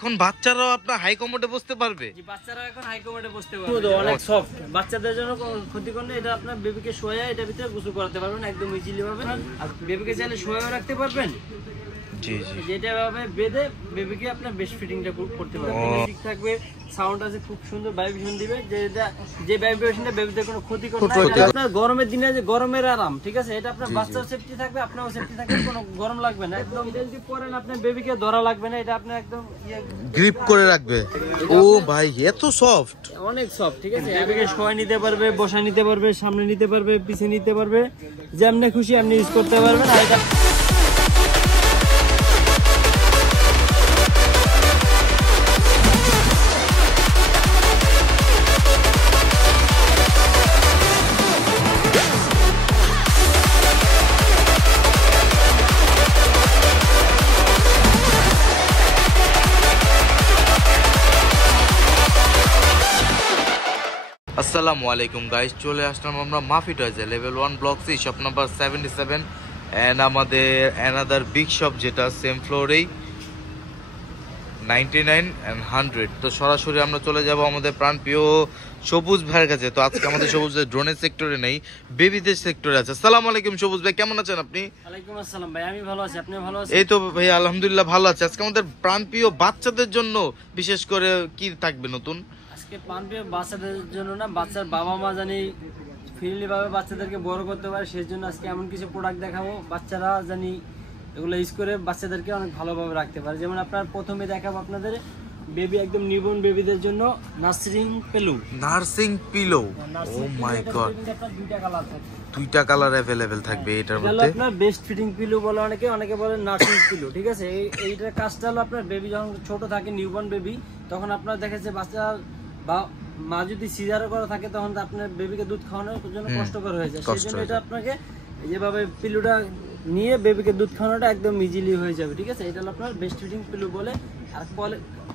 এখন বাচ্চারাও আপনার হাই কমোডে বসতে পারবে? জি, বাচ্চারা এখন হাই কমোডে বসতে পারবে। অনেক সফট, বাচ্চাদের জন্য কোনো ক্ষতিকর না। এটা আপনার বেবিকে শোয়া এটার ভিতরে গোসল করাতে পারবেন একদম ইজিলি ভাবে। আর বেবিকে চাইলে শোয়াও রাখতে পারবেন। জি জি, যেটা ভাবে বেঁধে বেবিকে আপনার বেস্ট ফিটিংটা করতে পারবেন। ঠিক থাকবে, সাউন্ড আছে খুব সুন্দর, ভাইব্রেশন দিবে। যে ভাইব্রেশনটা বেবিদের কোনো ক্ষতিকর না। এটা আপনার গরমের দিনে যে গরমের আরাম, ঠিক আছে? এটা আপনার বাচ্চাও সেফটি থাকবে, আপনারও সেফটি থাকবে, কোনো গরম লাগবে না। একদম যদি পরেন আপনার বেবিকে ধরা লাগবে না। এটা আপনি একদম গ্রিপ করে রাখবে। ও ভাই এত সফট, অনেক সফট, ঠিক আছে? বেবিকে শোয়া নিতে পারবে, বসা নিতে পারবে, সামনে নিতে পারবে, পিছে নিতে পারবে, যেমনি খুশি আপনি ইউজ করতে পারবেন। আর এটা আসসালামু আলাইকুম গাইস, চলে আসলাম আমরা মাফি টয়জে level 1 block C shop number 77 and আমাদের অ্যানাদার বিগ শপ যেটা সেম ফ্লোরেই 99 এন্ড 100। তো সরাসরি আমরা চলে যাব আমাদের প্রাণপ্রিয় সবুজ ভাইয়ের কাছে। তো আজকে আমাদের সবুজ ভাই ড্রোনের সেক্টরে নেই, বেবিদের সেক্টরে আছে। আসসালামু আলাইকুম সবুজ ভাই, কেমন আছেন আপনি? ওয়ালাইকুম আসসালাম ভাই, আমি ভালো আছি, আপনি ভালো আছেন? এই তো ভাই আলহামদুলিল্লাহ ভালো আছে। আজকে আমাদের প্রাণপ্রিয় বাচ্চাদের জন্য বিশেষ করে কি থাকবে নতুন? আজকে প্রাণপ্রিয় বাচ্চাদের জন্য না, বাচ্চার বাবা মা জানি ফ্রিলি ভাবে বাচ্চাদেরকে বড় করতে পারে, সেই জন্য আজকে এমন কিছু প্রোডাক্ট দেখাবো বাচ্চারা জানি এগুলো ইউজ করে বাচ্চাদেরকে অনেক ভালোভাবে রাখতে পারে। যেমন আপনার প্রথমে দেখাবো আপনাদের বেবি, একদম নিউবর্ন বেবিদের জন্য নার্সিং পিলো। নার্সিং পিলো, ও মাই গড, আপনার দুইটা কালার থাকবে, দুইটা কালার अवेलेबल থাকবে এটার মধ্যে। আপনার বেস্ট ফিটিং পিলো বলে অনেকে বলে নার্সিং পিলো, ঠিক আছে? এইটার কাজটা হলো আপনার বেবি যখন ছোট থাকে, নিউবর্ন বেবি, তখন আপনার দেখা যাচ্ছে বাচ্চা বা মা যদি সিজারও করা থাকে তখন আপনার বেবিকে দুধ খাওয়ানোর জন্য কষ্টকর হয়ে যায়। সেই জন্য এটা আপনাকে যেভাবে পিলুটা নিয়ে বেবিকে দুধ খাওয়ানোটা একদম ইজিলি হয়ে যাবে, ঠিক আছে? এটা হলো আপনার বেস্ট ফিটিং পিলু বলে। আর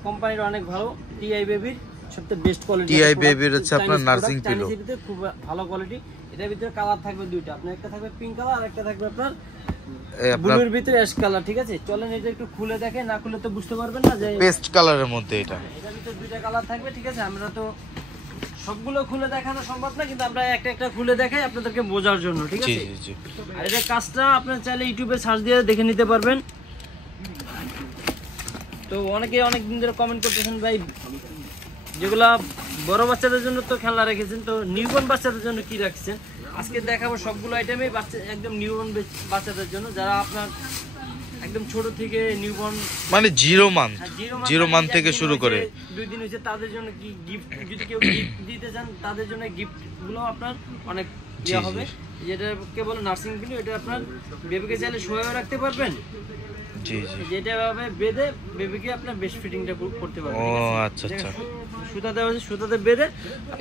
কোম্পানির অনেক ভালো, টিআই বেবির সবচেয়ে বেস্ট কোয়ালিটি। টিআই বেবির হচ্ছে আপনার নার্সিং পিলো, খুব ভালো কোয়ালিটি। এটার ভিতরে কালার থাকবে দুইটা, আপনার একটা থাকবে পিঙ্ক কালার আর একটা থাকবে আপনার ব্লুর ভিতরে অ্যাশ কালার, ঠিক আছে? চলেন এটা একটু খুলে দেখে, না খুলে তো বুঝতে পারবেন না যে পেস্ট কালারের মধ্যে এটা। এটার ভিতরে দুইটা কালার থাকবে, ঠিক আছে? আমরা তো সবগুলো খুলে দেখানো সম্ভব না, কিন্তু আমরা একটা একটা খুলে দেখাই আপনাদেরকে বোঝার জন্য, ঠিক আছে? জি জি। আর এটা কাজটা আপনারা চাইলে ইউটিউবে সার্চ দিয়ে দেখে নিতে পারবেন। তো অনেকে অনেক দিন ধরে কমেন্ট করতেছেন ভাই যেগুলা বড় বাচ্চাদের জন্য তো খেলনা রেখেছেন, তো নিউবর্ন বাচ্চাদের জন্য কি রাখছেন? আজকে দেখাবো সবগুলো আইটেমই বাচ্চা একদম নিউবর্ন বাচ্চাদের জন্য, যারা আপনার একদম ছোট থেকে নিউবর্ন মানে জিরো মান থেকে শুরু করে 2 দিন হয়েছে তাদের জন্য কি গিফট, যদি কেউ গিফট দিতে চান তাদের জন্য গিফট গুলো আপনার অনেক ইয়া হবে। যেটাকে বলে নার্সিং পিলো, এটা আপনার বেবিকে চাইলে শোয়াও রাখতে পারবেন। জি জি, যেটা ভাবে বেঁধে বেবিকে আপনার বেস্ট ফিটিংটা করতে পারবেন। ও আচ্ছা আচ্ছা, সুতা দেওয়া আছে, সুতাতে বেঁধে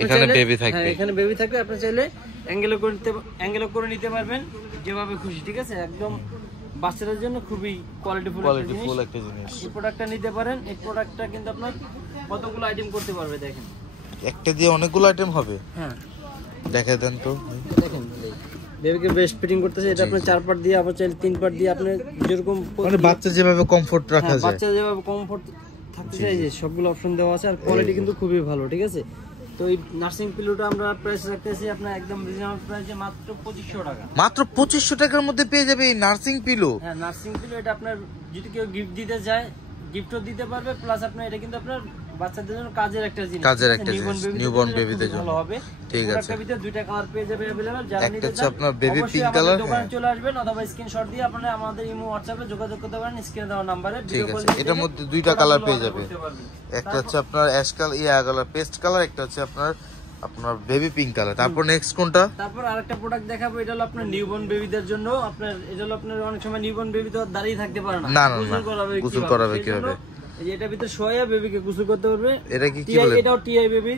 এখানে বেবি থাকবে। হ্যাঁ, এখানে বেবি থাকবে, আপনি চাইলে অ্যাঙ্গেলও করে নিতে পারবেন যেভাবে খুশি, ঠিক আছে? একদম বাচ্চাদের জন্য খুবই কোয়ালিটিফুল একটা জিনিস। এই প্রোডাক্টটা নিতে পারেন। এই প্রোডাক্টটা কিন্তু আপনার কতগুলো আইটেম করতে পারবে, দেখেন একটা দিয়ে অনেকগুলো আইটেম হবে। হ্যাঁ দেখা দেন তো, দেখেন বেবিকে বেস্ট ফিটিং করতেছে। এটা আপনি 4 পার্ট দিয়ে, আবার চাইলে 3 পার্ট দিয়ে, আপনি যেরকম মানে বাচ্চা যেভাবে কমফোর্ট রাখা যায়, বাচ্চা যেভাবে কমফোর্ট থাকতে চাই, যে সবগুলো অপশন দেওয়া আছে। আর কোয়ালিটি কিন্তু খুবই ভালো, ঠিক আছে? তো এই নার্সিং পিলোটা আমরা প্রাইস রাখতেছি আপনার একদম রিজনেবল প্রাইসে মাত্র 2500 টাকা। মাত্র 2500 টাকার মধ্যে পেয়ে যাবে এই নার্সিং পিলো। হ্যাঁ, নার্সিং পিলো এটা আপনার যদি কেউ গিফট দিতে চায় গিফটও দিতে পারবে, প্লাস আপনার এটা কিন্তু আপনার বাচ্চাদের জন্য কাজের একটা জিনিস, নিউবর্ন বেবিদের জন্য ভালো হবে। ঠিক আছে। এর ভিতরে দুইটা কালার পেয়ে যাবে अवेलेबल। যারা নিতে চান চান আপনার বেবি পিঙ্ক কালার, দোকানে চলে আসবেন অথবা স্ক্রিনশট দিয়ে আপনারা আমাদের ইমো হোয়াটসঅ্যাপে যোগাযোগ করতে পারেন স্ক্রিনে দেওয়া নম্বরে। ঠিক আছে, এটার মধ্যে দুইটা কালার পেয়ে যাবে। একটা হচ্ছে আপনার ash colour, colour paste colour, একটা হচ্ছে আপনার বেবি পিঙ্ক কালার। তারপর নেক্সট কোনটা? তারপর আরেকটা প্রোডাক্ট দেখাবো, এটা হলো আপনার নিউবর্ন বেবিদের জন্য। আপনার এটা হলো আপনার অনেক সময় নিউবর্ন বেবি তো দাঁড়িয়ে থাকতে পারে না, গোসল করাবে কিভাবে? এটা ভিতরে শোয়া বেবিকে গোসল করতে পারবে। এটা কি বলে? এটাও টিআই বেবি,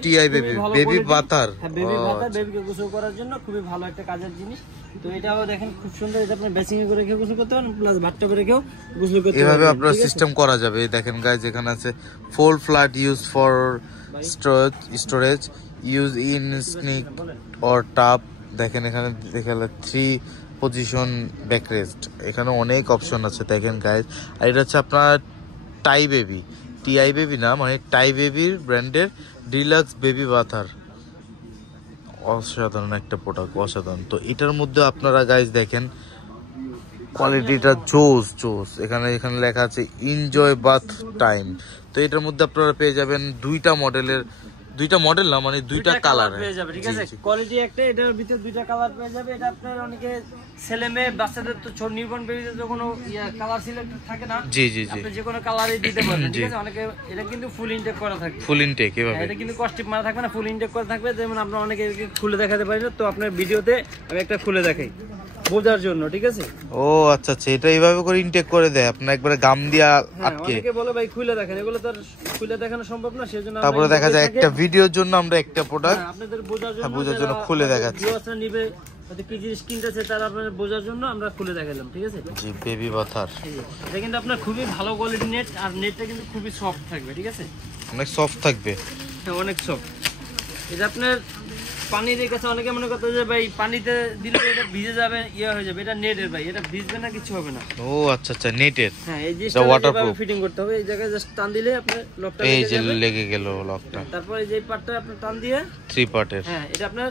বেবি বাতার। হ্যাঁ, বেবি বাতার, বেবিকে গোসল করার জন্য খুবই ভালো একটা কাজের জিনিস। তো এটাও দেখেন খুব সুন্দর, এটা আপনি বেসিং এ করে রেখে গোসল করতে পারেন, প্লাস বাথটবে রেখেও গোসল করতে পারেন। এভাবে আপনার সিস্টেম করা যাবে। দেখেন গাইস, এখানে আছে ফুল flat use for storage use in sneak or tub. দেখেন এখানে দেখালে 3 পজিশন ব্যাকরেস্ট, এখানে অনেক অপশন আছে দেখেন গাইস। আর এটা হচ্ছে আপনার টাই বেবি, টিআই বেবি না, মানে টাই বেবির ব্র্যান্ডের ডিলাক্স বেবি বাথার। অসাধারণ একটা প্রোডাক্ট, অসাধারণ। তো এটার মধ্যে আপনারা গাইজ দেখেন কোয়ালিটিটা জোস জোস। এখানে লেখা আছে এনজয় বাথ টাইম। তো এটার মধ্যে আপনারা পেয়ে যাবেন দুইটা মডেল না, মানে দুইটা কালার পেয়ে যাবে, ঠিক আছে। কোয়ালিটি একটা, এটার ভিতরে দুইটা কালার পেয়ে যাবে। এটা আপনার অনেকে ছেলে মেয়ে বাচ্চাদের তো ছোট নিউবর্ন বেবিদের তো কোনো কালার সিলেক্ট থাকে না, জি জি জি, আপনি যে কোনো কালারই দিতে পারবেন, ঠিক আছে। অনেকে এটা কিন্তু ফুল ইনটেক করা থাকে, ফুল ইনটেক এভাবে, এটা কিন্তু কস্টিপ মারা থাকবে না, ফুল ইনটেক করা থাকবে। যেমন আপনারা অনেকে খুলে দেখাতে পারি না, তো আপনার ভিডিওতে আমি একটা খুলে দেখাই বোঝার জন্য, ঠিক আছে। ও আচ্ছা আচ্ছা, এটা এইভাবে করে ইনটেক করে দেয় আপনার, একবারে গাম দিয়া আটকে। অনেকে বলে ভাই খুলে দেখেন, এগুলো তো আর খুলে দেখানো সম্ভব না, সেজন্য তারপরে দেখা যায় একটা ভিডিওর জন্য আমরা একটা প্রোডাক্ট আপনাদের বোঝার জন্য খুলে দেখাচ্ছি। ভিউয়ার্সরা নিবে কি জিনিস কিনতেছে তারা আপনাদের বোঝার জন্য আমরা খুলে দেখালাম, ঠিক আছে। জি, বেবি বাথার। এটা কিন্তু আপনার খুবই ভালো কোয়ালিটি নেট, আর নেটটা কিন্তু খুবই সফট থাকবে, ঠিক আছে। অনেক সফট থাকবে, হ্যাঁ অনেক সফট। এটা আপনার পানির কাছে অনেকে মনে করতে যে ভাই পানিতে দিলে এটা ভিজে যাবে, হয়ে যাবে। এটা নেটের ভাই, এটা ভিজবে না, কিছু হবে না। ও আচ্ছা আচ্ছা, নেটের। হ্যাঁ, এই জিনিসটা ওয়াটারপ্রুফ ফিটিং করতে হবে। এই জায়গায় জাস্ট টান দিলে আপনার লকটা এই যে লেগে গেল লকটা। তারপর এই যে পার্টটা আপনি টান দিয়ে 3 পার্টের। হ্যাঁ, এটা আপনার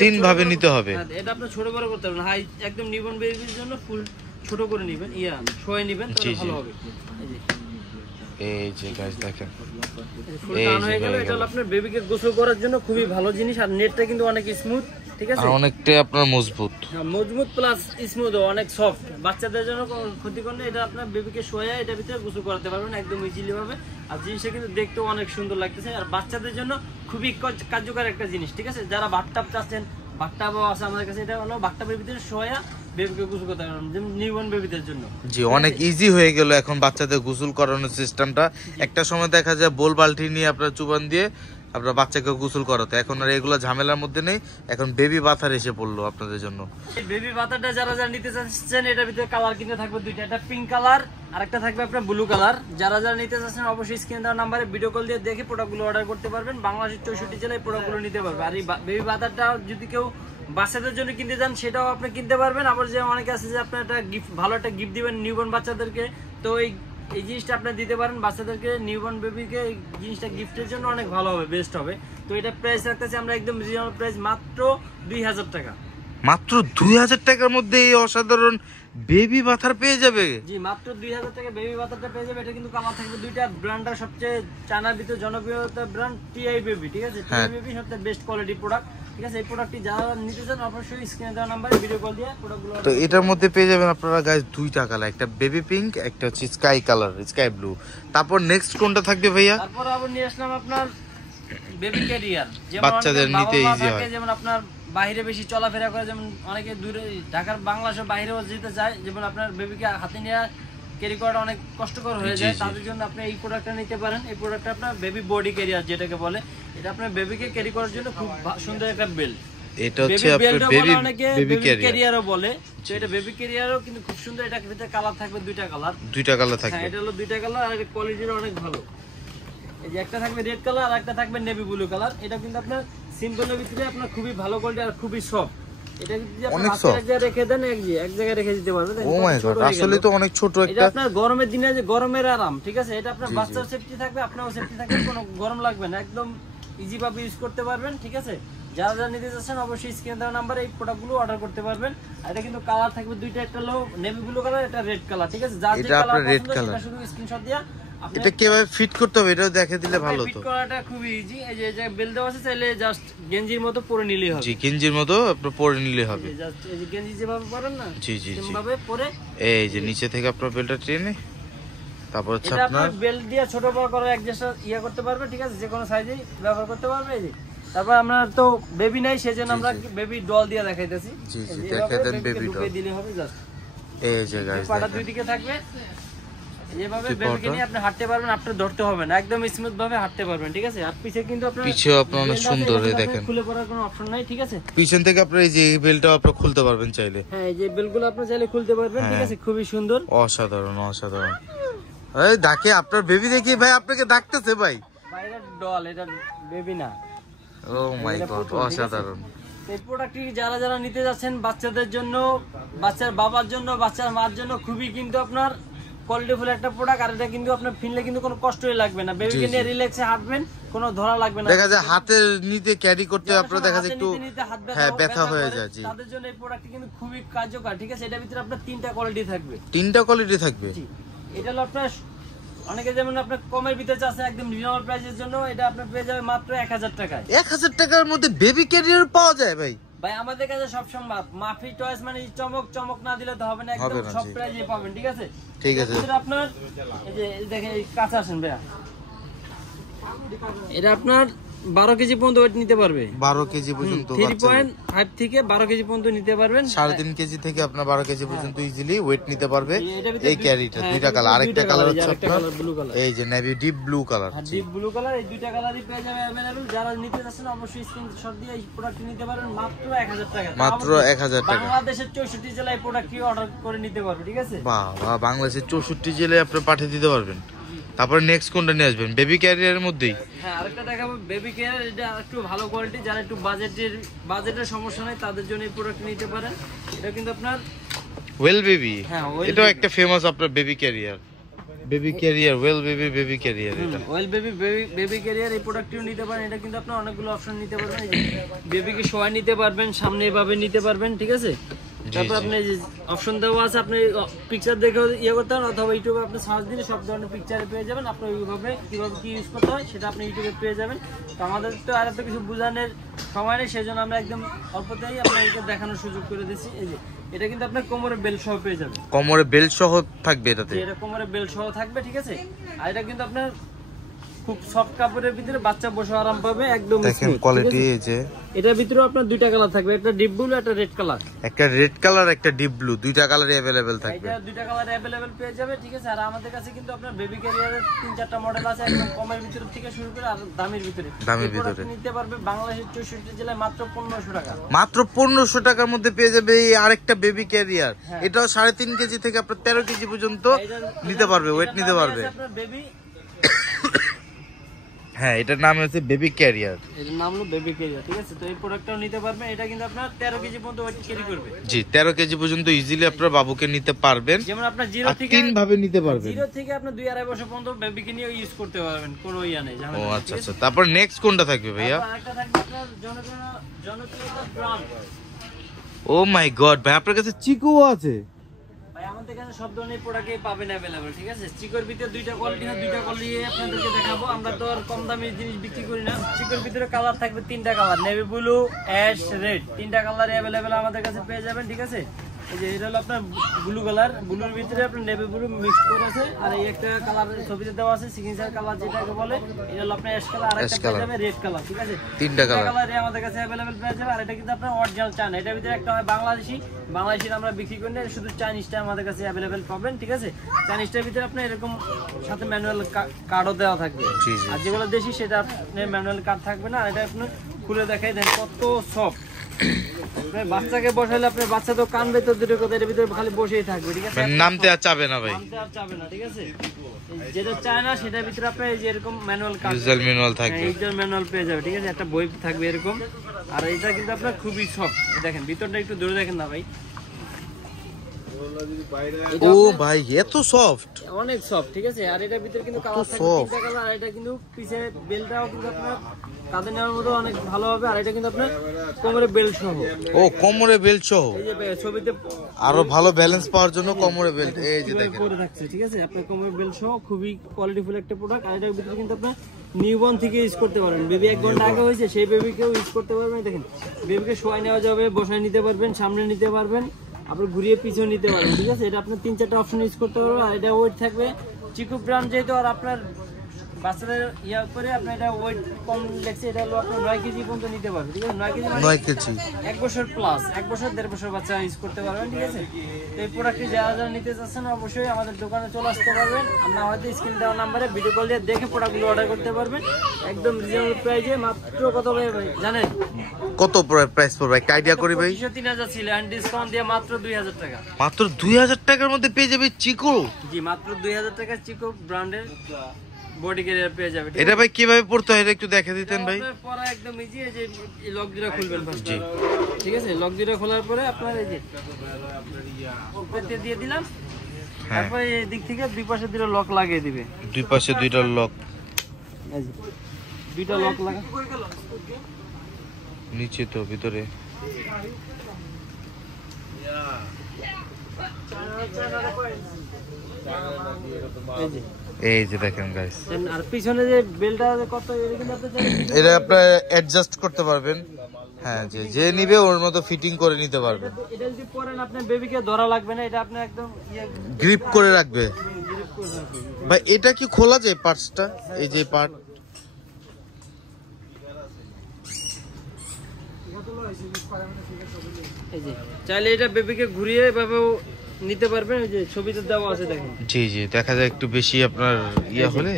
3 ভাবে নিতে হবে। এটা আপনার ছোট বড় করতে হবে না, হাই একদম নিউবর্ন বেবির জন্য ফুল ছোট করে নেবেন, শোয়ে নেবেন, তাহলে ভালো হবে। এই যে গাইস দেখেন, ফুল টান হয়ে গেল। এটা হলো আপনার বেবিকে গোসল করার জন্য খুবই ভালো জিনিস। আর নেটটা কিন্তু অনেক স্মুথ, ঠিক আছে, আর অনেকটাই আপনার মজবুত। মজবুত প্লাস স্মুথ, অনেক সফট। বাচ্চাদের জন্য ক্ষতি করলে এটা আপনার বেবিকে শোয়া এটার ভিতরে গোসল করাতে পারবেন একদম ইজিলি ভাবে। আর জিনিসটা কিন্তু দেখতেও অনেক সুন্দর লাগতেছে। আর বাচ্চাদের জন্য খুবই কার্যকর একটা জিনিস, ঠিক আছে। যারা বাথটাব চাচ্ছেন, বাথটাবও আছে আমাদের কাছে। এটা হলো বাথটাবের ভিতরে শোয়া বেবিকে গোসল করতে পারবেন, যেমন নিউবর্ন বেবিদের জন্য। জি, অনেক ইজি হয়ে গেল এখন বাচ্চাদের গোসল করানোর সিস্টেমটা। একটা সময় দেখা যায় বোল বালতি নিয়ে আপনার চুবান দিয়ে আপনার বাচ্চাকে গোসল করাতে, এখন আর এগুলো ঝামেলার মধ্যে নেই। এখন বেবি বাথার এসে পড়লো আপনাদের জন্য। এই বেবি বাথারটা যারা নিতে চাচ্ছেন, এটার ভিতরে কালার কিনতে থাকবে দুইটা, একটা পিঙ্ক কালার আর একটা থাকবে আপনার ব্লু কালার। যারা নিতে চাচ্ছেন অবশ্যই স্ক্রিনে দেওয়া নাম্বারে ভিডিও কল দিয়ে দেখে প্রোডাক্টগুলো অর্ডার করতে পারবেন। বাংলাদেশের 64 জেলায় প্রোডাক্টগুলো নিতে পারবে। আর এই বেবি বাথারটা যদি কেউ বাচ্চাদের জন্য কিনতে চান, সেটাও আপনি কিনতে পারবেন। আবার যে অনেকে আছে যে আপনার একটা গিফট, ভালো একটা গিফট দিবেন নিউবর্ন বাচ্চাদেরকে, তো এই জিনিসটা আপনি দিতে পারেন বাচ্চাদেরকে। নিউবর্ন বেবিকে এই জিনিসটা গিফটের জন্য অনেক ভালো হবে, বেস্ট হবে। তো এটা প্রাইস রাখতেছি আমরা একদম রিজনেবল প্রাইস, মাত্র 2000 টাকা। মাত্র 2000 টাকার মধ্যে এই অসাধারণ বেবি বাথার পেয়ে যাবে। জি, মাত্র 2000 টাকা বেবি বাথারটা পেয়ে যাবে। এটা কিন্তু কালার থাকবে দুইটা। ব্র্যান্ডটা সবচেয়ে চায়নার ভিতরে জনপ্রিয়তা ব্র্যান্ড টিআই বেবি, ঠিক আছে। টিআই বেবি সবচেয়ে বেস্ট কোয়ালিটি প্রোডাক্ট, ঠিক আছে। এই প্রোডাক্টটি যারা নিতে চান অবশ্যই স্ক্রিনে দেওয়া নাম্বারে ভিডিও কল দিয়ে প্রোডাক্টগুলো। তো এটার মধ্যে পেয়ে যাবেন আপনারা গাইস দুইটা কালার, একটা বেবি পিঙ্ক, একটা হচ্ছে স্কাই কালার, স্কাই ব্লু। তারপর নেক্সট কোনটা থাকবে ভাইয়া? তারপর আবার নিয়ে আসলাম আপনার বেবি ক্যারিয়ার, যেমন বাচ্চাদের নিতে ইজি হয়। যেমন আপনার বাইরে বেশি চলাফেরা করে, যেমন অনেকে দূরে ঢাকার বাংলাদেশের বাইরেও যেতে চায়, যেমন আপনার বেবিকে হাতে নিয়ে ক্যারি করাটা অনেক কষ্টকর হয়ে যায়, তাদের জন্য আপনি এই প্রোডাক্টটা নিতে পারেন। এই প্রোডাক্টটা আপনার বেবি বডি ক্যারিয়ার যেটাকে বলে, এটা আপনার বেবিকে ক্যারি করার জন্য খুব সুন্দর একটা বেল্ট। এটা হচ্ছে আপনার বেবি ক্যারিয়ারও বলে, তো এটা বেবি ক্যারিয়ারও কিন্তু খুব সুন্দর। এটার ভিতরে কালার থাকবে দুইটা কালার থাকবে। এটা হলো দুইটা কালার, আর এর কোয়ালিটিটা অনেক ভালো। এই যে একটা থাকবে রেড কালার আর একটা থাকবে নেভি ব্লু কালার। এটা কিন্তু আপনার সিম্পলের ভিতরে আপনার খুবই ভালো কোয়ালিটি আর খুবই সফট। এটা যদি আপনি এক জায়গায় রেখে দেন, এক জায়গায় রেখে দিতে পারবেন। ও মাই গড, আসলে তো অনেক ছোট একটা। এটা আপনার গরমের দিনে যে গরমের আরাম, ঠিক আছে। এটা আপনার বাচ্চার সেফটি থাকবে, আপনারও সেফটি থাকবে, কোনো গরম লাগবে না, একদম ইজি ভাবে ইউজ করতে পারবেন, ঠিক আছে। যারা নিতে চাচ্ছেন অবশ্যই স্ক্রিনে দেওয়া নাম্বারে এই প্রোডাক্টগুলো অর্ডার করতে পারবেন। আর এটা কিন্তু কালার থাকবে দুইটা, একটা হলো নেভি ব্লু কালার, একটা রেড কালার, ঠিক আছে। যার যে কালার পছন্দ সেটা শুধু স্ক্রিনশট দিয়া এটা কিভাবে ফিট করতে হবে এটাও দেখে দিলে ভালো হতো। ফিট করাটা খুবই ইজি। এই যে বেল দেওয়া আছে, চাইলে জাস্ট গেঞ্জির মতো পরে নিলেই হবে। জি, গেঞ্জির মতো আপনি পরে নিলে হবে। জাস্ট এই যে গেঞ্জি যেভাবে পরেন না, জি জি জি, সেভাবে পরে এই যে নিচে থেকে আপনার বেলটা টেনে, তারপর হচ্ছে এটা আপনার বেল্ট দিয়ে ছোট বড় করে অ্যাডজাস্ট করতে পারবে, ঠিক আছে। যে কোনো সাইজে ব্যবহার করতে পারবে। এই যে তারপর আমরা তো বেবি নাই, সেজন্য আমরা বেবি ডল দিয়ে দেখাইতেছি। জি জি, দেখাই দেন বেবি ডল দিলে হবে। জাস্ট এই যে গাইস পাটা দুই দিকে থাকবে, এইভাবে বেবিকে নিয়ে আপনি হাঁটতে পারবেন, আপনার ধরতে হবে না, একদম স্মুথ ভাবে হাঁটতে পারবেন, ঠিক আছে। আর পিছে কিন্তু আপনার অনেক সুন্দর দেখেন, খুলে পড়ার কোনো অপশন নাই, ঠিক আছে। পিছন থেকে আপনি এই যে বেলটা আপনি খুলতে পারবেন চাইলে। হ্যাঁ, এই যে বেলগুলো আপনি চাইলে খুলতে পারবেন, ঠিক আছে। খুবই সুন্দর, অসাধারণ অসাধারণ। এই ডাকে আপনার বেবি দেখি ভাই, আপনাকে ডাকতেছে ভাই। বাইরের ডল, এটা বেবি না। ও মাই গড, অসাধারণ। এই প্রোডাক্টটি যারা নিতে যাচ্ছেন বাচ্চাদের জন্য, বাচ্চার বাবার জন্য, বাচ্চার মার জন্য খুবই কিন্তু আপনার কোয়ালিটিফুল একটা প্রোডাক্ট, আর এটা কিন্তু আপনার ফিনলে কিন্তু কোনো কষ্টই লাগবে না, বেবিকে নিয়ে রিল্যাক্সে হাঁটবেন, কোনো ধরা লাগবে না। দেখা যায় হাতে নিতে ক্যারি করতে আপনার দেখা যায় একটু হ্যাঁ ব্যথা হয়ে যায়। জি, তাদের জন্য এই প্রোডাক্টটি কিন্তু খুবই কার্যকর। ঠিক আছে, এটার ভিতরে আপনার 3টা কোয়ালিটি থাকবে। 3টা কোয়ালিটি থাকবে। জি, এটা হলো আপনার অনেকে যেমন আপনার কমের ভিতরে চাচ্ছে একদম রিজনেবল প্রাইসের জন্য, এটা আপনি পেয়ে যাবেন মাত্র 1000 টাকায়। 1000 টাকার মধ্যে বেবি ক্যারিয়ার পাওয়া যায় ভাই? ভাই আমাদের কাছে সব সম্ভব। মাফি টয়েস মানে চমক চমক না দিলে তো হবে না, একদম সব প্রাইসে পাবেন। ঠিক আছে, ঠিক আছে। আপনার এই যে দেখেন এই কাছে আসেন ভাইয়া, এটা আপনার 12 কেজি পর্যন্ত ওয়েট নিতে পারবে। 12 কেজি পর্যন্ত 3.5 থেকে 12 কেজি পর্যন্ত নিতে পারবেন। 3.5 কেজি থেকে আপনার 12 কেজি পর্যন্ত ইজিলি ওয়েট নিতে পারবে এই ক্যারিটা। দুইটা কালার, আরেকটা কালার হচ্ছে আপনার এই যে navy deep blue colour. Deep blue colour, এই দুইটা কালারই পেয়ে যাবে अवेलेबल। যারা নিতে চাচ্ছেন অবশ্যই স্ক্রিনশট দিয়ে এই প্রোডাক্টটি নিতে পারেন মাত্র 1000 টাকা। মাত্র 1000 টাকা। বাংলাদেশের 64 জেলায় এই প্রোডাক্টটি অর্ডার করে নিতে পারবে। ঠিক আছে, বাহ বাহ, বাংলাদেশের 64 জেলায় আপনি পাঠিয়ে দিতে পারবেন। তারপরে নেক্সট কোনটা নিয়ে আসবেন? বেবি ক্যারিয়ারের মধ্যেই হ্যাঁ আরেকটা দেখাবো বেবি কেয়ার। এটা একটু ভালো কোয়ালিটি, যারা একটু বাজেটের সমস্যা নাই তাদের জন্য এই প্রোডাক্ট নিতে পারেন। এটা কিন্তু আপনার ওয়েল বেবি, হ্যাঁ এটাও একটা ফেমাস আপনার baby career. Baby career, well baby baby career. এটা ওয়েল বেবি ক্যারিয়ার, এই প্রোডাক্টটিও নিতে পারেন। এটা কিন্তু আপনার অনেকগুলো অপশন নিতে পারবেন। এই যে বেবিকে শোয়া নিতে পারবেন, সামনে এভাবে নিতে পারবেন। ঠিক আছে, তারপর আপনি যে অপশন দেওয়া আছে, আপনি পিকচার দেখে ইয়ে করতে পারেন, অথবা ইউটিউবে আপনি সার্চ দিলে সব ধরনের পিকচারে পেয়ে যাবেন। আপনি ওইভাবে কিভাবে কি ইউজ করতে হয় সেটা আপনি ইউটিউবে পেয়ে যাবেন। তো আমাদের তো আর এত কিছু বোঝানোর সময় নেই, সেই জন্য আমরা একদম অল্পতেই আপনাদেরকে দেখানোর সুযোগ করে দিচ্ছি। এই যে এটা কিন্তু আপনার কোমরে বেল্ট সহ পেয়ে যাবেন। কোমরে বেল্ট সহ থাকবে এটাতে? এটা কোমরে বেল্ট সহ থাকবে। ঠিক আছে, আর এটা কিন্তু আপনার খুব সফট কাপড়ের ভিতরে বাচ্চা বসে আরাম পাবে, একদম দেখেন কোয়ালিটি। এই যে এটার ভিতরে আপনার দুইটা কালার থাকবে, একটা ডিপ ব্লু একটা রেড কালার। একটা রেড কালার একটা ডিপ ব্লু, দুইটা কালারই अवेलेबल থাকবে। এটা দুইটা কালার अवेलेबल পেয়ে যাবে। ঠিক আছে, আর আমাদের কাছে কিন্তু আপনার বেবি ক্যারিয়ারের 3-4টা মডেল আছে, একদম কমের ভিতর থেকে শুরু করে আর দামের ভিতরে। নিতে পারবে বাংলাদেশের 64 জেলায় মাত্র 1500 টাকা। মাত্র 1500 টাকার মধ্যে পেয়ে যাবে এই আরেকটা বেবি ক্যারিয়ার। এটাও 3.5 কেজি থেকে আপনার 13 কেজি পর্যন্ত নিতে পারবে, ওয়েট নিতে পারবে। আপনার বেবি হ্যাঁ, এটার নাম হচ্ছে বেবি ক্যারিয়ার। এর নাম হলো বেবি ক্যারিয়ার। ঠিক আছে, তো এই প্রোডাক্টটাও নিতে পারবেন। এটা কিন্তু আপনার 13 কেজি পর্যন্ত ওয়েট ক্যারি করবে। জি, 13 কেজি পর্যন্ত ইজিলি আপনার বাবুকে নিতে পারবেন। যেমন আপনার 0 থেকে 3 ভাবে নিতে পারবেন। 0 থেকে আপনি 2-2.5 বছর পর্যন্ত বেবিকে নিয়ে ইউজ করতে পারবেন, কোনো ইয়া নেই। ও আচ্ছা আচ্ছা। তারপর নেক্সট কোনটা থাকবে ভাইয়া? আরেকটা থাকবে আপনার জনপ্রিয়তা ব্র্যান্ড। ও মাই গড ভাই, আপনার কাছে চিকো আছে? ভাই আমাদের কাছে সব ধরনের প্রোডাক্টই পাবেন अवेलेबल। ঠিক আছে, চিকোর ভিতরে দুইটা কোয়ালিটি হয়, দুইটা কোয়ালিটি আপনাদেরকে দেখাবো। আমরা তো আর কম দামি জিনিস বিক্রি করি না। চিকোর ভিতরে কালার থাকবে 3টা colour, navy blue, ash, red. 3টা কালারই अवेलेबल আমাদের কাছে পেয়ে যাবেন। ঠিক আছে, এই যে এটা হলো আপনার ব্লু কালার, ব্লুর ভিতরে আপনার নেভি ব্লু মিক্স করে আছে, আর এই একটা কালার ছবিতে দেওয়া আছে সিগনেচার কালার যেটাকে বলে, এটা হলো আপনার অ্যাশ কালার, আর একটা পেয়ে যাবে রেড কালার। ঠিক আছে, 3টা কালারই আমাদের কাছে अवेलेबल পেয়ে যাবে। আর এটা কিন্তু আপনার অরিজিনাল চায়না, এটার ভিতরে একটা হয় বাংলাদেশি আমরা বিক্রি করি না, শুধু চাইনিজটা আমাদের কাছে अवेलेबल পাবেন। ঠিক আছে, চাইনিজটার ভিতরে আপনার এরকম সাথে ম্যানুয়াল কার্ডও দেওয়া থাকবে, আর যেগুলো দেশি সেটা আপনার ম্যানুয়াল কার্ড থাকবে না। আর এটা আপনার খুলে দেখাই দেন কত সফট। বাচ্চাকে বসালে আপনার বাচ্চা তো কানবে তো দূরের কথা, এর ভিতরে খালি বসেই থাকবে। ঠিক আছে, নামতে আর চাবে না ভাই, নামতে আর চাবে না। ঠিক আছে, যেটা চায় না সেটার ভিতরে আপনার এই যে এরকম ম্যানুয়াল কার্ড, ইউজার ম্যানুয়াল থাকবে, ইউজার ম্যানুয়াল পেয়ে যাবে। ঠিক আছে, একটা বই থাকবে এরকম। আর এটা কিন্তু আপনার খুবই সফট, দেখেন ভিতরটা একটু দূরে দেখেন না ভাই। ও ভাই এত সফট, অনেক সফট। ঠিক আছে, আর এটার ভিতরে কিন্তু কালার থাকবে 3টা কালার। আর এটা কিন্তু পিছে বেল্টটাও কিন্তু আপনার কাঁধে নেওয়ার মতো অনেক ভালো হবে। আর এটা কিন্তু আপনার কোমরে বেল্ট সহ। ও কোমরে বেল্ট সহ, এই যে ছবিতে আরো ভালো ব্যালেন্স পাওয়ার জন্য কোমরে বেল্ট এই যে দেখেন পরে থাকছে। ঠিক আছে, আপনার কোমরে বেল্ট সহ খুবই কোয়ালিটিফুল একটা প্রোডাক্ট। আর এটার ভিতরে কিন্তু আপনার নিউবর্ন থেকে ইউজ করতে পারবেন। বেবি 1 ঘন্টা আগে হয়েছে সেই বেবিকেও ইউজ করতে পারবেন। দেখেন বেবিকে শোয়াই নেওয়া যাবে, বসায় নিতে পারবেন, সামনে নিতে পারবেন, আপনার ঘুরিয়ে পিছনে নিতে পারবেন। ঠিক আছে, এটা আপনার 3-4টা অপশন ইউজ করতে পারবেন। আর এটা ওয়েট থাকবে চিকু ব্র্যান্ড যেহেতু, আর আপনার বাচ্চাদের ইয়া করে আপনার এটা ওয়েট কম দেখছে, এটা হলো আপনার 9 কেজি পর্যন্ত নিতে পারবেন। ঠিক আছে, 9 কেজি 9 কেজি 1 বছর প্লাস, 1 বছর 1.5 বছর বাচ্চা ইউজ করতে পারবেন। ঠিক আছে, তো এই প্রোডাক্টটি যারা যারা নিতে চাচ্ছেন অবশ্যই আমাদের দোকানে চলে আসতে পারবেন। আর না হয়তো স্ক্রিন দেওয়া নাম্বারে ভিডিও কল দিয়ে দেখে প্রোডাক্টগুলো অর্ডার করতে পারবেন একদম রিজনেবল প্রাইসে। মাত্র কত ভাই জানেন? কত প্রাইস পড়বে একটা আইডিয়া করি ভাই? 3000 ছিল, এন্ড ডিসকাউন্ট দিয়ে মাত্র 2000 টাকা। মাত্র 2000 টাকার মধ্যে পেয়ে যাবে চিকো? জি, মাত্র 2000 টাকা চিকো ব্র্যান্ডের বডি ক্যারিয়ার পেয়ে যাবে। এটা ভাই কিভাবে পড়তে হয় এটা একটু দেখে দিতেন ভাই? পরা একদম ইজি, এই যে লক দুটো খুলবেন ফার্স্ট। ঠিক আছে, লক দুটো খোলার পরে আপনার এই যে উপরে দিয়ে দিলাম, তারপরে এই দিক থেকে দুই পাশে দুটো লক লাগিয়ে দিবে, দুই পাশে দুইটা লক, এই যে দুইটা লক লাগা, নিচে তো ভিতরে এই যে দেখেন গাইস। আর পিছনে যে বেলটা কত এটা আপনারা অ্যাডজাস্ট করতে পারবেন, হ্যাঁ যে নিবে ওর মতো ফিটিং করে নিতে পারবেন। এটা যদি পরেন আপনার বেবিকে ধরা লাগবে না, এটা আপনি একদম গ্রিপ করে রাখবে। ভাই এটা কি খোলা যায় পার্টসটা? এই যে পার্ট এই যে চাইলে এটা বেবিকে ঘুরিয়ে এভাবে নিতে পারবেন, এই যে ছবিতে দেওয়া আছে দেখেন। জি জি, দেখা যায় একটু বেশি আপনার ইয়া হলে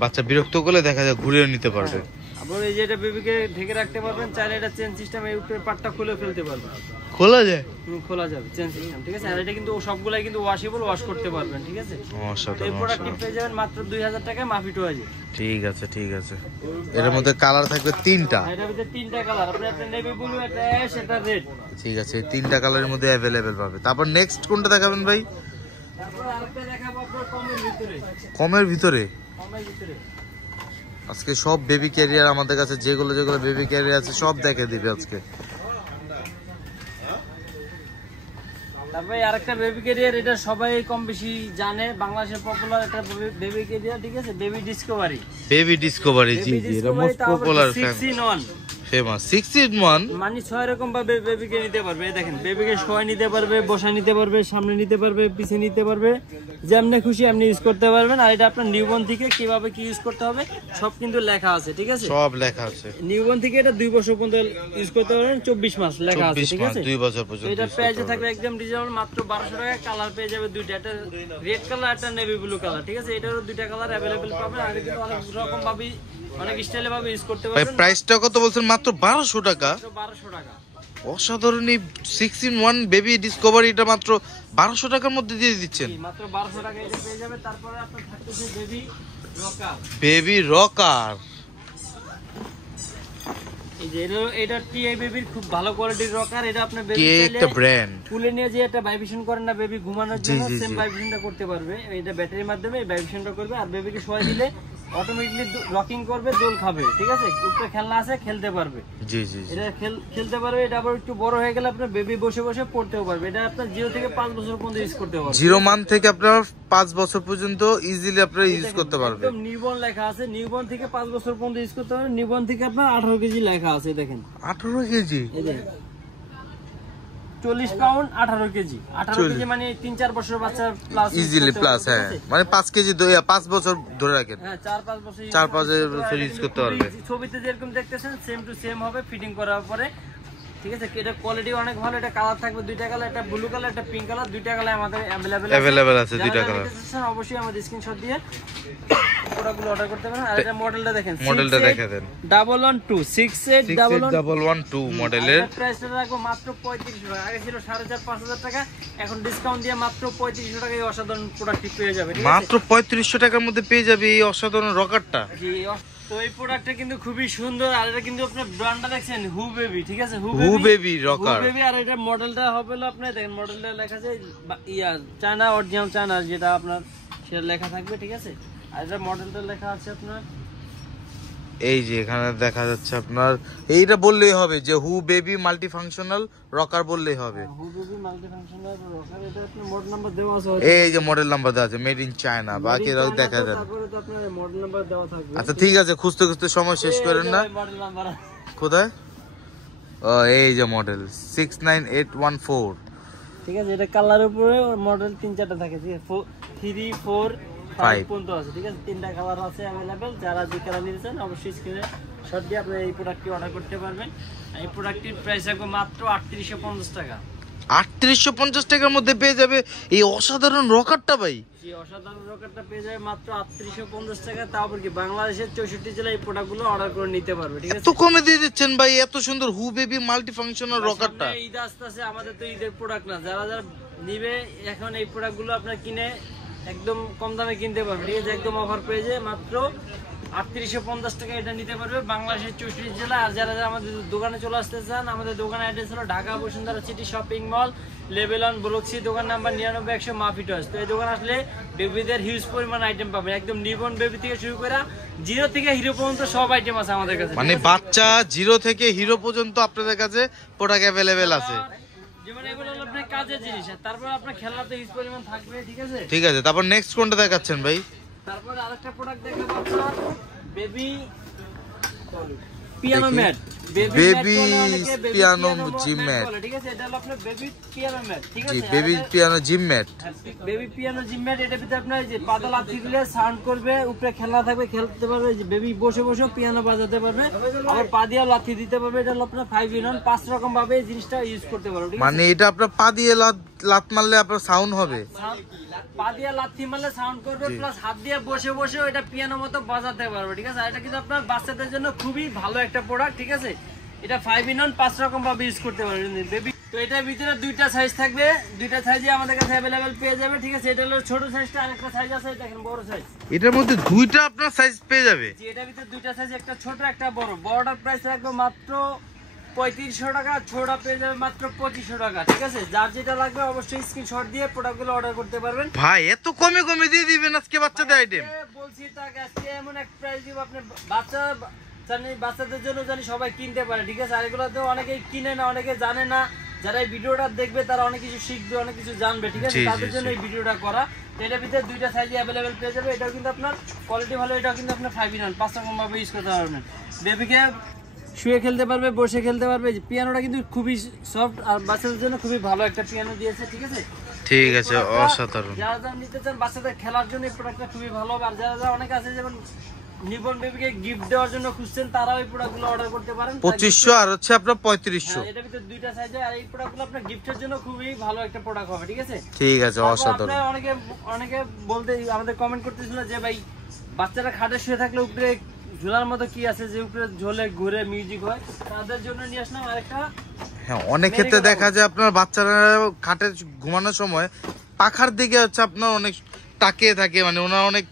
বাচ্চা বিরক্ত করলে দেখা যায় ঘুরিয়ে নিতে পারবে। আপনার এই যে এটা বেবিকে ঢেকে রাখতে পারবেন, চাইলে এটা চেন সিস্টেম এই উপরে পার্টটা খুলে ফেলতে পারবেন, খোলা যায়, খোলা যাবে চেন সিস্টেম, ঠিক আছে। আর এটা কিন্তু সবগুলাই কিন্তু ওয়াশেবল, ওয়াশ করতে পারবেন, ঠিক আছে। এই প্রোডাক্টটি পেয়ে যাবেন মাত্র 2000 টাকায় মাফি টোয়াজে। ঠিক আছে ঠিক আছে। এর মধ্যে কালার থাকবে তিনটা, এটার ভিতরে তিনটা কালার, আপনি একটা নেভি ব্লু, একটা অ্যাশ, একটা রেড। ঠিক আছে, তিনটা কালারের মধ্যে অ্যাভেলেবেল পাবে। তারপর নেক্সট কোনটা দেখাবেন ভাই? তারপর আরেকটা দেখাবো আপনার কমের ভিতরে। কমের ভিতরে? কমের ভিতরে আজকে সব বেবি ক্যারিয়ার আমাদের কাছে, যেগুলো যেগুলো বেবি ক্যারিয়ার আছে সব দেখে দিবে আজকে। তারপরে আরেকটা বেবি ক্যারিয়ার, এটা সবাই কম বেশি জানে, বাংলাদেশের পপুলার একটা বেবি ক্যারিয়ার, ঠিক আছে, বেবি ডিসকভারি। বেবি ডিসকভারি, জি জি, এটা মোস্ট পপুলার ফেমাস 6-in-1, মানে 6 রকম ভাবে বেবিকে নিতে পারবে। দেখেন বেবিকে শোয়া নিতে পারবে, বসা নিতে পারবে, সামনে নিতে পারবে, পিছে নিতে পারবে, যেমনি খুশি এমনি ইউজ করতে পারবেন। আর এটা আপনার নিউবর্ন থেকে কিভাবে কি ইউজ করতে হবে সব কিন্তু লেখা আছে, ঠিক আছে, সব লেখা আছে। নিউবর্ন থেকে এটা 2 বছর পর্যন্ত ইউজ করতে পারবেন, 24 মাস লেখা আছে, ঠিক আছে, 2 বছর পর্যন্ত। এটা প্রাইসে থাকবে একদম রিজনেবল, মাত্র 1200 টাকা। কালার পেয়ে যাবে দুইটা, একটা রেড কালার, একটা নেভি ব্লু কালার, ঠিক আছে। এটারও দুইটা কালার अवेलेबल পাবেন। আর কিন্তু অনেক রকম ভাবে, অনেক স্টাইলে ভাবে ইউজ করতে পারবেন। ভাই প্রাইসটা কত বলছেন? মাত্র 1200 টাকা। 1200 টাকা। অসাধারণ এই 6-in-1 বেবি ডিসকভারি, এটা মাত্র 1200 টাকার মধ্যে দিয়ে দিচ্ছেন। মাত্র 1200 টাকা এটা পেয়ে যাবে। তারপরে আপনার থাকতেছে বেবি রকার। বেবি রকার, এই যে এটা টিআই বেবির খুব ভালো কোয়ালিটির রকার। এটা আপনি বেবি কি একটা ব্র্যান্ড, কুলে নিয়ে যে একটা ভাইব্রেশন করেন না বেবি ঘুমানোর জন্য, সেম ভাইব্রেশনটা করতে পারবে। এটা ব্যাটারির মাধ্যমে এই ভাইব্রেশনটা করবে। আর বেবিকে শোয়া দিলে অটোমেটিকলি রকিং করবে, দোল খাবে, ঠিক আছে। উপরে খেলনা আছে, খেলতে পারবে, জি জি। এটা খেলতে পারবে। এটা আবার একটু বড় হয়ে গেলে আপনার বেবি বসে বসে পড়তেও পারবে। এটা আপনার 0 থেকে 5 বছর পর্যন্ত ইউজ করতে পারবে। 0 মান্থ থেকে আপনার 5 বছর পর্যন্ত ইজিলি আপনারা ইউজ করতে পারবেন। একদম নিউবর্ন লেখা আছে, নিউবর্ন থেকে 5 বছর পর্যন্ত ইউজ করতে পারবেন। নিউবর্ন থেকে আপনার 18 কেজি লেখা আছে, দেখেন 18 কেজি, এই যে 40 পাউন্ড 18 কেজি। 18 কেজি মানে 3-4 বছর বাচ্চা প্লাস ইজিলি প্লাস, হ্যাঁ মানে 5 কেজি 5 বছর ধরে রাখেন, হ্যাঁ 4-5 বছর 4-5 বছর ইউজ করতে পারবে। ছবিতে যেরকম দেখতেছেন সেম টু সেম হবে ফিটিং করার পরে, ঠিক আছে। এটা কোয়ালিটি অনেক ভালো। এটা কালার থাকবে দুইটা কালার, একটা ব্লু কালার, একটা পিঙ্ক কালার, দুইটা কালার আমাদের अवेलेबल আছে, দুইটা কালার। অবশ্যই আমাদের স্ক্রিনশট দিয়ে প্রোডাক্টগুলো অর্ডার করতে পারেন। আর এটা মডেলটা দেখেন, মডেলটা দেখে দেন, 112 68112 মডেলের। প্রাইসটা রাখবো মাত্র 3500 টাকা। আগে ছিল 4500-5000 টাকা, এখন ডিসকাউন্ট দিয়ে মাত্র 3500 টাকায় অসাধারণ প্রোডাক্টটি পেয়ে যাবে। মাত্র 3500 টাকার মধ্যে পেয়ে যাবে এই অসাধারণ রকারটা। জি, তো এই প্রোডাক্টটা কিন্তু খুবই সুন্দর। আর এটা কিন্তু আপনার ব্র্যান্ডটা দেখছেন হু বেবি, ঠিক আছে, হু বেবি রকার, হু বেবি। আর এটা মডেলটা হবে আপনার দেখেন, মডেলটা লেখা আছে চায়না, অরিজিনাল চায়না যেটা আপনার সেটা লেখা থাকবে, ঠিক আছে। আর এটা মডেলটা লেখা আছে আপনার এই যে এখানে দেখা যাচ্ছে আপনার, এইটা বললেই হবে যে হু বেবি মাল্টি ফাংশনাল রকার বললেই হবে। হু বেবি মাল্টি ফাংশনাল রকার। এটা আপনার মডেল নাম্বার দেওয়া আছে, এই যে মডেল নাম্বার দেওয়া আছে, মেড ইন চায়না। বাকি রাও দেখা দেন। তারপরে তো আপনার মডেল নাম্বার দেওয়া থাকবে। আচ্ছা ঠিক আছে, খুঁজতে খুঁজতে সময় শেষ করেন না। মডেল নাম্বার কোথায়? ও এই যে মডেল 69814, ঠিক আছে। এটা কালার উপরে মডেল 3-4টা থাকে, ঠিক আছে, 3, 4, 5 পর্যন্ত আছে, ঠিক আছে। 3টা কালার আছে अवेलेबल। যারা যে কালার নিতেছেন অবশ্যই স্ক্রিনে শট দিয়ে আপনি এই প্রোডাক্টটি অর্ডার করতে পারবেন। এই প্রোডাক্টটির প্রাইস রাখবো মাত্র 3850 টাকা। 3850 টাকার মধ্যে পেয়ে যাবে এই অসাধারণ রকারটা ভাই। এই অসাধারণ রকারটা পেয়ে যাবে মাত্র 3850 টাকা। তারপর কি বাংলাদেশের 64 জেলায় এই প্রোডাক্টগুলো অর্ডার করে নিতে পারবে, ঠিক আছে। এত কমে দিয়ে দিচ্ছেন ভাই এত সুন্দর হু বেবি মাল্টি ফাংশনাল রকারটা। ঈদ আসতেছে, আমাদের তো ঈদের প্রোডাক্ট না, যারা যারা নিবে এখন এই প্রোডাক্টগুলো আপনার কিনে একদম কম দামে কিনতে পারবে, ঠিক আছে। একদম অফার পেয়ে যায় মাত্র 3850 টাকা এটা নিতে পারবে বাংলাদেশের 64 জেলা। আর যারা যারা আমাদের দোকানে চলে আসতে চান, আমাদের দোকানের অ্যাড্রেস হলো Dhaka Bashundhara city shopping mall, level 1 block C, দোকান নাম্বার 99 100 মাফি টয়স। তো এই দোকান আসলে বেবিদের হিউজ পরিমাণ আইটেম পাবেন, একদম নিউবর্ন বেবি থেকে শুরু করে জিরো থেকে হিরো পর্যন্ত সব আইটেম আছে আমাদের কাছে। মানে বাচ্চা জিরো থেকে হিরো পর্যন্ত আপনাদের কাছে প্রোডাক্ট অ্যাভেলেবেল আছে। যেমন এগুলো হলো আপনার কাজের জিনিস, তারপর আপনার খেলনাতে হিউজ পরিমাণ থাকবে, ঠিক আছে? ঠিক আছে, তারপর নেক্সট কোনটা দেখাচ্ছেন ভাই? তারপর আরেকটা প্রোডাক্ট দেখাবো আপনার baby piano mat, baby piano gym mat, ঠিক আছে? এটা হলো আপনার বেবি পিয়ানো ম্যাট, ঠিক আছে? Baby piano gym mat, baby piano gym mat. এটার ভিতরে আপনার যে পাতা লাথি দিলে সাউন্ড করবে, উপরে খেলনা থাকবে, খেলতে পারবে, যে বেবি বসে বসে পিয়ানো বাজাতে পারবে, আবার পা দিয়ে লাথি দিতে পারবে। এটা হলো আপনার 5 in 1, 5 রকম ভাবে এই জিনিসটা ইউজ করতে পারবে, ঠিক আছে? মানে এটা আপনার পা দিয়ে লাত মারলে আপনার সাউন্ড হবে, পা দিয়ে লাথি মারলে সাউন্ড করবে, প্লাস হাত দিয়ে বসে বসে এটা পিয়ানো মতো বাজাতে পারবে, ঠিক আছে? এটা কিন্তু আপনার বাচ্চাদের জন্য খুবই ভালো একটা প্রোডাক্ট, ঠিক আছে? এটা 5 in 1, 5 রকম ভাবে ইউজ করতে পারবেন বেবি। তো এটার ভিতরে দুইটা সাইজ থাকবে, দুইটা সাইজে আমাদের কাছে अवेलेबल পেয়ে যাবে, ঠিক আছে? এটা হলো ছোট সাইজটা, আরেকটা সাইজ আছে দেখেন বড় সাইজ। এটার মধ্যে দুইটা আপনার সাইজ পেয়ে যাবে। জি, এটার ভিতরে দুইটা সাইজ, একটা ছোট একটা বড়। বড়টার প্রাইস রাখবো মাত্র 3500 টাকা, ছোটটা পেয়ে যাবে মাত্র 2500 টাকা, ঠিক আছে? যার যেটা লাগবে অবশ্যই স্ক্রিনশট দিয়ে প্রোডাক্টগুলো অর্ডার করতে পারবেন। ভাই এত কমে কমে দিয়ে দিবেন আজকে বাচ্চাদের আইটেম? বলছি তাকে আজকে এমন এক প্রাইস দিব আপনি বাচ্চাদের জন্য জানি সবাই কিনতে পারে, ঠিক আছে? আর এগুলো তো অনেকেই কিনে না, অনেকে জানে না। যারা এই ভিডিওটা দেখবে তারা অনেক কিছু শিখবে, অনেক কিছু জানবে, ঠিক আছে? তাদের জন্য এই ভিডিওটা করা। এটার ভিতরে দুইটা সাইজে अवेलेबल পেয়ে যাবে। এটাও কিন্তু আপনার কোয়ালিটি ভালো, এটাও কিন্তু আপনার 5 in 1, 5 রকম ভাবে ইউজ করতে পারবেন। বেবিকে শুয়ে খেলতে পারবে, বসে খেলতে পারবে। পিয়ানোটা কিন্তু খুবই সফট, আর বাচ্চাদের জন্য খুবই ভালো একটা পিয়ানো দিয়েছে, ঠিক আছে? ঠিক আছে, অসাধারণ। যারা যারা নিতে চান বাচ্চাদের খেলার জন্য এই প্রোডাক্টটা খুবই ভালো। আর যারা যারা অনেক আছে যেমন নিউবর্ন বেবিকে গিফট দেওয়ার জন্য খুঁজছেন, তারা এই প্রোডাক্টগুলো অর্ডার করতে পারেন। 2500 আর হচ্ছে আপনার 3500। এটার ভিতরে দুইটা সাইজ, আর এই প্রোডাক্টগুলো আপনার গিফটের জন্য খুবই ভালো একটা প্রোডাক্ট হবে, ঠিক আছে? ঠিক আছে, অসাধারণ। আপনারা অনেকে বলতে আমাদের কমেন্ট করতেছিল যে ভাই বাচ্চারা খাটে শুয়ে থাকলে উপরে ঝোলার মতো কি আছে যে উপরে ঝোলে ঘুরে মিউজিক হয়, তাদের জন্য নিয়ে আসলাম আরেকটা। হ্যাঁ, অনেক ক্ষেত্রে দেখা যায় আপনার বাচ্চারা খাটে ঘুমানোর সময় পাখার দিকে হচ্ছে আপনার অনেক তাকিয়ে থাকে, মানে ওনারা অনেক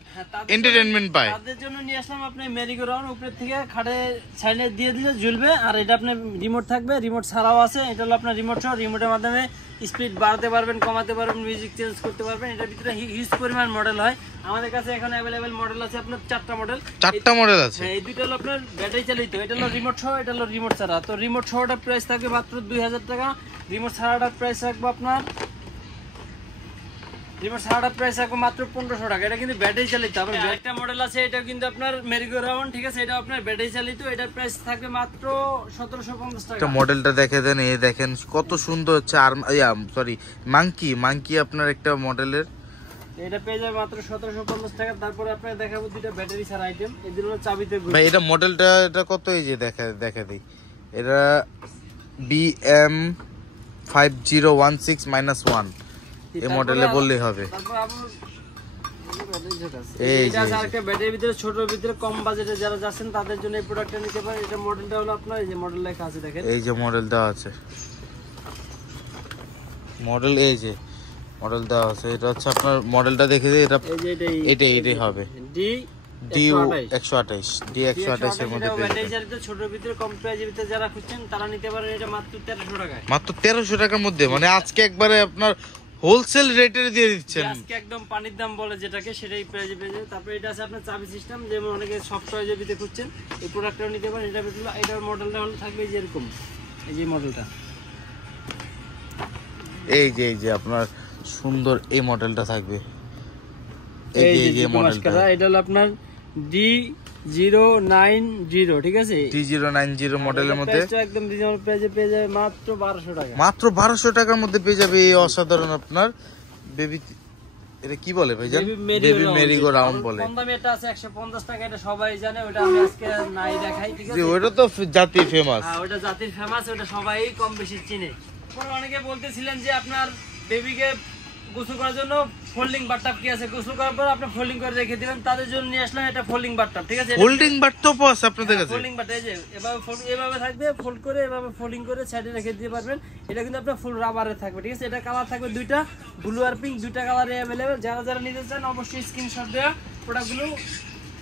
এন্টারটেইনমেন্ট পায়। তাদের জন্য নিয়ে আসলাম আপনার মেরিগো রাউন্ড, উপরে থেকে খাটে সাইডে দিয়ে দিলে ঝুলবে। আর এটা আপনার রিমোট থাকবে, রিমোট ছাড়াও আছে। এটা হলো আপনার রিমোট সহ, রিমোটের মাধ্যমে স্পিড বাড়াতে পারবেন, কমাতে পারবেন, মিউজিক চেঞ্জ করতে পারবেন। এটার ভিতরে হিউজ পরিমাণ মডেল হয় আমাদের কাছে। এখন अवेलेबल মডেল আছে আপনার 4টা মডেল। 4টা মডেল আছে। হ্যাঁ, এই দুটো হলো আপনার ব্যাটারি চালিত, এটা হলো রিমোট সহ, এটা হলো রিমোট ছাড়া। তো রিমোট সহটার প্রাইস থাকবে মাত্র 2000 টাকা, রিমোট ছাড়াটার প্রাইস রাখবো আপনার মাত্র 1500 টাকা। এটা কিন্তু ব্যাটারি চালিত। আবার একটা মডেল আছে, এটা কিন্তু আপনার মেরিগো রাউন্ড, ঠিক আছে? এটা আপনার ব্যাটারি চালিত, এটার প্রাইস থাকবে মাত্র 1750 টাকা। এটা মডেলটা দেখে দেন, এই দেখেন কত সুন্দর হচ্ছে। আর সরি, মাঙ্কি আপনার একটা মডেলের, এটা পেয়ে যাবে মাত্র 1750 টাকা। তারপরে আপনাকে দেখাবো দুটো ব্যাটারি ছাড়া আইটেম, এদের হলো চাবিতে ঘুরে। ভাই এটা মডেলটা এটা কত, এই যে দেখা দিই, এটা BM 5016-1 এই মডেলে বললেই হবে। এই যে আরেকটা ব্যাটারির ভিতরে ছোটর ভিতরে কম বাজেটে যারা যাচ্ছেন তাদের জন্য এই প্রোডাক্টটা নিতে পারেন। এটা মডেলটা হলো আপনার এই যে মডেল লেখা আছে দেখেন, এই যে মডেল দেওয়া আছে, মডেল এই যে মডেল দেওয়া আছে। এটা হচ্ছে আপনার মডেলটা দেখে দিই, এটাই হবে D128 এর মধ্যে ব্যাটারি চালিত ছোটর ভিতরে কম প্রাইসের ভিতরে যারা খুঁজছেন তারা নিতে পারেন। এটা মাত্র 1300 টাকায়, মাত্র 1300 টাকার মধ্যে। মানে আজকে একবারে আপনার হোলসেল রেটে দিয়ে দিচ্ছেন, আজকে একদম পানির দাম বলে যেটাকে, সেটাই প্রাইসে পেয়ে যাবে। তারপরে এটা আছে আপনার চাবি সিস্টেম, যেমন অনেকে সফট টয়ের ভিতরে খুঁজছেন, এই প্রোডাক্টটাও নিতে পারেন। এটার মডেলটা হলো থাকবে যে এরকম, এই যে মডেলটা, এই যে আপনার সুন্দর এই মডেলটা থাকবে। এই যে মডেলটা, এটা হলো আপনার D090, ঠিক আছে? D090 মডেলের মধ্যে একদম রিজনেবল প্রাইসে পেয়ে যাবে মাত্র 1200 টাকা। মাত্র 1200 টাকার মধ্যে পেয়ে যাবে এই অসাধারণ আপনার বেবি, এটা কি বলে ভাই জান? বেবি মেরিগো রাউন্ড বলে। কম দামে এটা আছে 150 টাকা, এটা সবাই জানে, ওটা আমি আজকে নাই দেখাই, ঠিক আছে? ওটা তো জাতির ফেমাস। হ্যাঁ, ওটা জাতির ফেমাস, ওটা সবাই কম বেশি চিনে। অনেকে বলতেছিলেন যে আপনার বেবিকে গোসল করার জন্য ফোল্ডিং বাথটাব কি আছে, গোসল করার পর আপনি ফোল্ডিং করে রেখে দিবেন, তাদের জন্য নিয়ে আসলাম এটা ফোল্ডিং বাথটাব, ঠিক আছে? ফোল্ডিং বাথটাব আছে আপনাদের কাছে? ফোল্ডিং বাথ, এই যে এভাবে থাকবে, ফোল্ড করে এভাবে ফোল্ডিং করে সাইডে রেখে দিতে পারবেন। এটা কিন্তু আপনার ফুল রাবারে থাকবে, ঠিক আছে? এটা কালার থাকবে দুইটা, ব্লু আর পিঙ্ক, দুইটা কালারে अवेलेबल। যারা যারা নিতে চান অবশ্যই স্ক্রিনশট দেওয়া প্রোডাক্টগুলো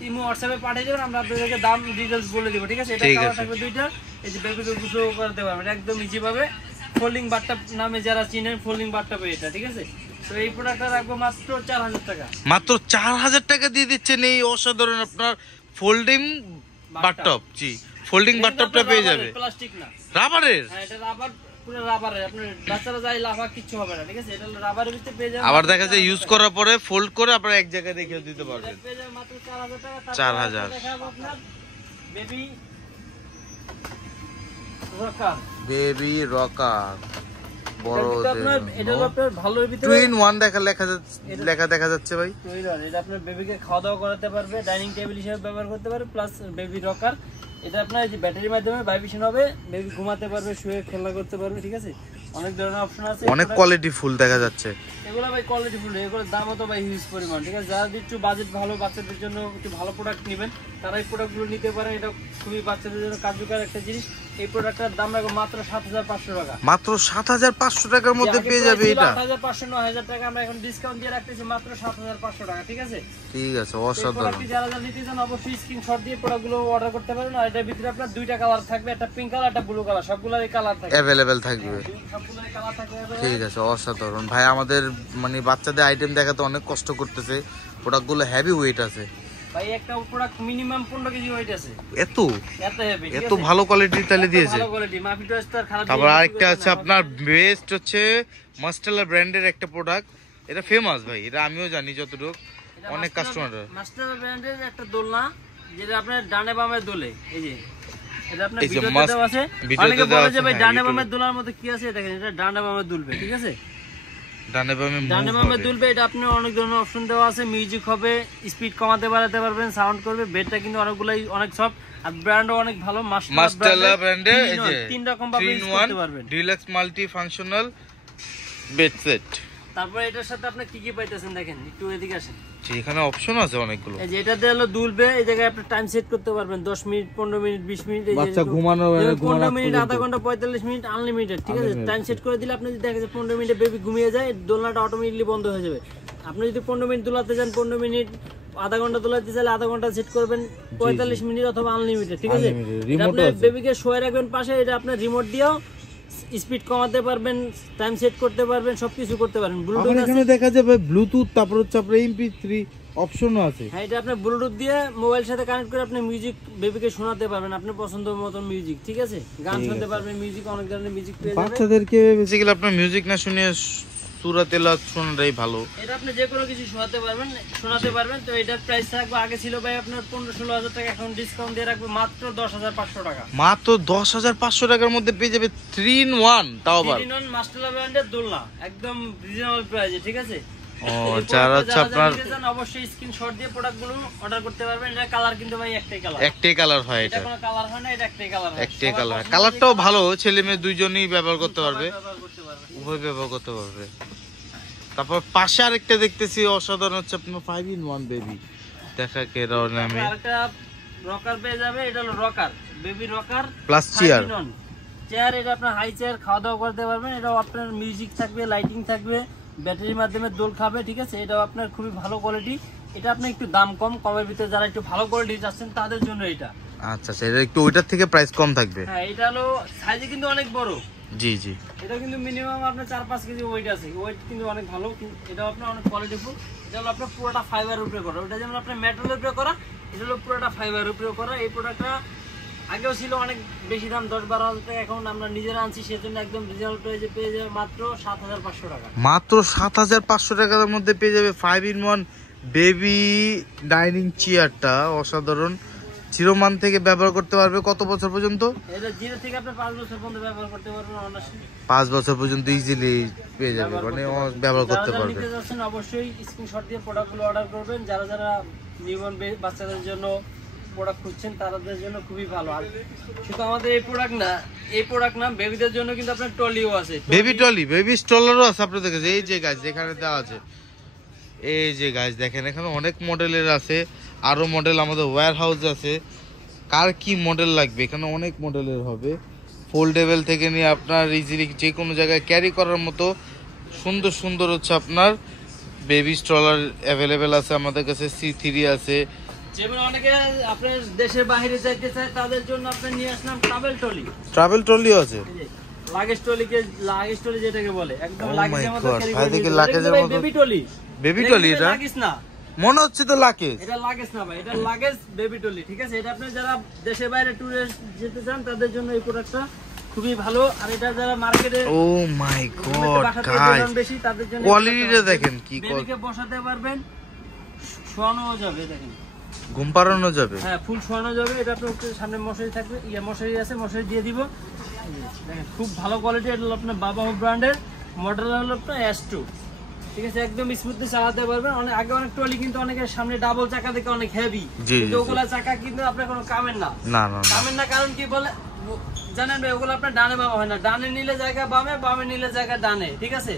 ইমো হোয়াটসঅ্যাপে পাঠিয়ে দেবেন, আমরা আপনাদেরকে দাম ডিটেইলস বলে দিব, ঠিক আছে? এটা কালার থাকবে দুইটা, এই যে বেবিকে গুছাও করতে পারবেন একদম ইজি ভাবে। ফোল্ডিং বাথটব নামে যারা চিনেন, ফোল্ডিং বাথটব এটা, ঠিক আছে? তো এই প্রোডাক্টটা রাখবো মাত্র 4000 টাকা। মাত্র 4000 টাকা দিয়ে দিচ্ছেন এই অসাধারণ আপনার ফোল্ডিং বাথটব। জি, ফোল্ডিং বাথটবটা পেয়ে যাবে, প্লাস্টিক না, রাবারের। হ্যাঁ এটা রাবার, পুরো রাবারের। আপনার বাচ্চারা যাই লাফা কিচ্ছু হবে না, ঠিক আছে? এটা রাবারের ভিতরে পেয়ে যাবেন। আবার দেখা যায় ইউজ করার পরে ফোল্ড করে আপনারা এক জায়গায় রেখে দিতে পারবেন। পেয়ে যাবেন মাত্র 4000 টাকা। 4000 দেখাবো আপনার বেবি রকার। বেবি রকার বড় আপনার এটা হলো আপনার ভালোর ভিতরে 2 in 1 লেখা দেখা যাচ্ছে ভাই। এটা আপনার বেবিকে খাওয়া দাওয়া করাতে পারবে, ডাইনিং টেবিল হিসেবে ব্যবহার করতে পারবে, প্লাস বেবি রকার। এটা আপনার যে ব্যাটারির মাধ্যমে ভাইব্রেশন হবে, বেবি ঘুমাতে পারবে, শুয়ে খেলা করতে পারবে, ঠিক আছে? অনেক ধরনের অপশন আছে, অনেক কোয়ালিটি ফুল দেখা যাচ্ছে এগুলো ভাই কোয়ালিটি ফুল। এগুলোর দামও তো ভাই হিউজ পরিমাণ, ঠিক আছে? যারা একটু বাজেট ভালো, বাচ্চাদের জন্য একটু ভালো প্রোডাক্ট নেবেন, তারা এই প্রোডাক্টগুলো নিতে পারেন। এটা খুবই বাচ্চাদের জন্য কার্যকর একটা জিনিস। এই প্রোডাক্টটার দাম রাখবো মাত্র 7500 টাকা। মাত্র 7500 টাকার মধ্যে পেয়ে যাবে এটা। 8500 9000 টাকা আমরা এখন ডিসকাউন্ট দিয়ে রাখতেছি মাত্র 7500 টাকা, ঠিক আছে? ঠিক আছে, অসাধারণ। যারা যারা নিতে চান অবশ্যই স্ক্রিনশট দিয়ে প্রোডাক্টগুলো অর্ডার করতে পারেন। আর এটার ভিতরে আপনার দুইটা কালার থাকবে, একটা পিঙ্ক কালার, একটা ব্লু কালার, সবগুলোরই কালার থাকবে, अवेलेबल থাকবে। সবগুলোরই কালার থাকবে। ঠিক আছে, অসাধারণ ভাই। আমাদের মানে বাচ্চাদের আইটেম দেখাতে অনেক কষ্ট করতেছে, প্রোডাক্টগুলো হেভি ওয়েট আছে ভাই। একটা প্রোডাক্ট মিনিমাম 15 কেজি ওয়েট আছে। এত হেভি, এত ভালো কোয়ালিটির তালে দিয়েছে। ভালো কোয়ালিটি, মাফি টোস্টার খারাপ। তারপর আরেকটা আছে আপনার বেস্ট হচ্ছে মাস্টারলা ব্র্যান্ডের একটা প্রোডাক্ট। এটা ফেমাস ভাই, এটা আমিও জানি যতটুকু, অনেক কাস্টমার। মাস্টার ব্র্যান্ডের একটা দোলনা, যেটা আপনার ডানে বামে দোলে। এই যে এটা আপনার এই যে ভিডিওতে দেওয়া আছে। অনেকে দেওয়া বলে আছে, যে ভাই হ্যাঁ, ডানে ইউটিউবে। বামে দোলার মধ্যে কি আছে, দেখেন এটা ডানে বামে দুলবে, ঠিক আছে? ডানে বামে ডানে বামে দুলবে। এটা আপনি অনেক ধরনের অপশন দেওয়া আছে, মিউজিক হবে, স্পিড কমাতে বাড়াতে পারবেন, সাউন্ড করবে। বেডটা কিন্তু অনেকগুলাই অনেক সফট, আর ব্র্যান্ডও অনেক ভালো। মাস্টারলা ব্র্যান্ডের এই যে 3 রকম ভাবে ইউজ করতে পারবেন। Deluxe multi functional bed set. তারপরে এটার সাথে আপনি কি কি পাইতেছেন দেখেন, একটু এদিকে আসেন। এখানে অপশন আছে অনেকগুলো। এই যে এটাতে হলো দুলবে, এই জায়গায় আপনি টাইম সেট করতে পারবেন 10 মিনিট, 15 মিনিট, 20 মিনিট। এই যে বাচ্চা ঘুমানো 15 মিনিট, আধা ঘন্টা, 45 মিনিট আনলিমিটেড, ঠিক আছে? টাইম সেট করে দিলে আপনি যদি দেখেন 15 মিনিটে বেবি ঘুমিয়ে যায়, দোলনাটা অটোমেটিকলি বন্ধ হয়ে যাবে। আপনি যদি 15 মিনিট দোলাতে যান, 15 মিনিট, আধা ঘন্টা দোলাতে চাইলে আধা ঘন্টা সেট করবেন, 45 মিনিট অথবা আনলিমিটেড, ঠিক আছে? আপনি বেবিকে শুয়ে রাখবেন পাশে, এটা আপনার রিমোট দিয়েও স্পিড কমাতে পারবেন, টাইম সেট করতে পারবেন, সবকিছু করতে পারবেন। ব্লুটুথ এখানে দেখা যাবে ব্লুটুথ, তারপর হচ্ছে আপনার MP3 অপশনও আছে। হ্যাঁ, এটা আপনি ব্লুটুথ দিয়ে মোবাইল সাথে কানেক্ট করে আপনি মিউজিক বেবিকে শোনাতে পারবেন, আপনার পছন্দ মতন মিউজিক, ঠিক আছে? গান শুনতে পারবেন, মিউজিক, অনেক ধরনের মিউজিক পেয়ে যাবেন। বাচ্চাদেরকে বেসিক্যালি আপনার মিউজিক না শুনে সূরা তেলাওয়াত শোনাটাই ভালো। এটা আপনি যে কোনো কিছু শোনাতে পারবেন। তো এটার প্রাইস থাকবে, আগে ছিল ভাই আপনার 15-16 হাজার টাকা, এখন ডিসকাউন্ট দিয়ে রাখবে মাত্র 10,500 টাকা। মাত্র 10,500 টাকার মধ্যে পেয়ে যাবে 3 in 1। তাও আবার 3 in 1 মাস্টারলা ব্র্যান্ডের দোলনা, একদম রিজনেবল প্রাইসে, ঠিক আছে? যারা হচ্ছে আপনার অবশ্যই স্ক্রিনশট দিয়ে প্রোডাক্টগুলো অর্ডার করতে পারবেন। এটা কালার কিন্তু ভাই একটাই কালার হয়, এটা কোনো কালার হয় না, এটা একটাই কালার হয়। একটাই কালার। কালারটাও ভালো, ছেলে মেয়ে দুইজনই ব্যবহার করতে পারবে, উভয় ব্যবহার করতে পারবে। তারপর পাশে আরেকটা দেখতেছি অসাধারণ, হচ্ছে আপনার 5 in 1 বেবি। দেখা কে নামে আরেকটা রকার পেয়ে যাবে। এটা হলো rocker, baby rocker plus chair. Chair, এটা আপনার হাই চেয়ার, খাওয়া দাওয়া করতে পারবেন। এটাও আপনার মিউজিক থাকবে, লাইটিং থাকবে, ব্যাটারির মাধ্যমে দোল খাবে, ঠিক আছে? এটাও আপনার খুবই ভালো কোয়ালিটি। এটা আপনার একটু দাম কম, কমের ভিতরে যারা একটু ভালো কোয়ালিটি চাচ্ছেন তাদের জন্য এটা। আচ্ছা, এটা একটু ওইটার থেকে প্রাইস কম থাকবে। হ্যাঁ, এটা হলো সাইজে কিন্তু অনেক বড়। জি জি, এটা কিন্তু মিনিমাম আপনার 4-5 কেজি ওয়েট আছে, ওয়েট কিন্তু অনেক ভালো। এটা আপনার অনেক কোয়ালিটিফুল। এটা হলো আপনার পুরোটা ফাইবারের উপরে করা, ওটা যেমন আপনার মেটালের উপরে করা, এটা হলো পুরোটা ফাইবারের উপরে করা। এই প্রোডাক্টটা আগেও ছিল অনেক বেশি দাম, 10-12 হাজার টাকা, এখন আমরা নিজেরা আনছি, সেজন্য একদম রিজনেবল প্রাইসে পেয়ে যাবে মাত্র 7,500 টাকা। মাত্র 7,500 টাকার মধ্যে পেয়ে যাবে 5 in 1 বেবি ডাইনিং চেয়ারটা। অসাধারণ, চিরমান থেকে ব্যবহার করতে পারবে কত বছর পর্যন্ত? এটা 0 থেকে আপনি 5 বছর পর্যন্ত ব্যবহার করতে পারবেন অনায়াসে। 5 বছর পর্যন্ত ইজিলি পেয়ে যাবে, মানে ব্যবহার করতে যারা পারবে। নিতে যাচ্ছেন অবশ্যই স্ক্রিনশট দিয়ে প্রোডাক্টগুলো অর্ডার করবেন। যারা যারা নিউবর্ন বাচ্চাদের জন্য প্রোডাক্ট খুঁজছেন তাদের জন্য খুবই ভালো। আর শুধু আমাদের এই প্রোডাক্ট না, বেবিদের জন্য কিন্তু আপনার টলিও আছে, বেবি টলি, বেবি স্ট্রলারও আছে আপনাদের কাছে। এই যে গাছ যেখানে দেওয়া আছে, এই যে গাছ দেখেন, এখানে অনেক মডেলের আছে, আরো মডেল আমাদের ওয়্যার হাউস আছে। কার কি মডেল লাগবে, এখানে অনেক মডেলের হবে। ফোল্ডেবল থেকে নিয়ে আপনার ইজিলি যে কোনো জায়গায় ক্যারি করার মতো সুন্দর সুন্দর হচ্ছে আপনার বেবি স্ট্রলার অ্যাভেলেবেল আছে আমাদের কাছে। C3 আছে, যেমন অনেকে আপনার দেশের বাইরে যাইতে চায় তাদের জন্য আপনি নিয়ে আসলাম ট্রাভেল ট্রলি। ট্রাভেল ট্রলিও আছে, লাগেজ ট্রলি যেটাকে বলে, একদম Oh my লাগেজের মতো God, ক্যারি ভাই করে দেখি নিতে লাগেজের পারবেন। মতো। বেবি ট্রলি, বেবি ট্রলি এটা লাগেজ না, মনে হচ্ছে তো লাগেজ। এটা লাগেজ না ভাই, এটা লাগেজ বেবি ট্রলি, ঠিক আছে। এটা আপনি যারা দেশের বাইরে ট্যুরে যেতে চান তাদের জন্য এই প্রোডাক্টটা খুবই ভালো। আর এটা যারা মার্কেটে ও মাই গড গাইস, বেশি তাদের জন্য কোয়ালিটিটা দেখেন কি বেবিকে বসাতে পারবেন, শোয়ানো যাবে, দেখেন ঘুম পাড়ানো যাবে। হ্যাঁ ফুল শোয়ানো যাবে। এটা আপনার সামনে মশারি থাকবে, মশারি আছে, মশারি দিয়ে দিব। দেখেন খুব ভালো কোয়ালিটি। এটা হলো আপনার বাবা ব্র্যান্ডের, মডেল হলো আপনার S2, ঠিক আছে। একদম স্মুথলি চালাতে পারবেন। অনেক আগে অনেক ট্রলি কিন্তু অনেকের সামনে ডাবল চাকা দেখে অনেক হেভি, কিন্তু ওগুলা চাকা কিন্তু আপনার কোনো কামের না, কামের না। কারণ কি বলে জানেন ভাই, ওগুলো আপনার ডানে বামে হয় না, ডানে নিলে জায়গা বামে, বামে নিলে জায়গা ডানে, ঠিক আছে।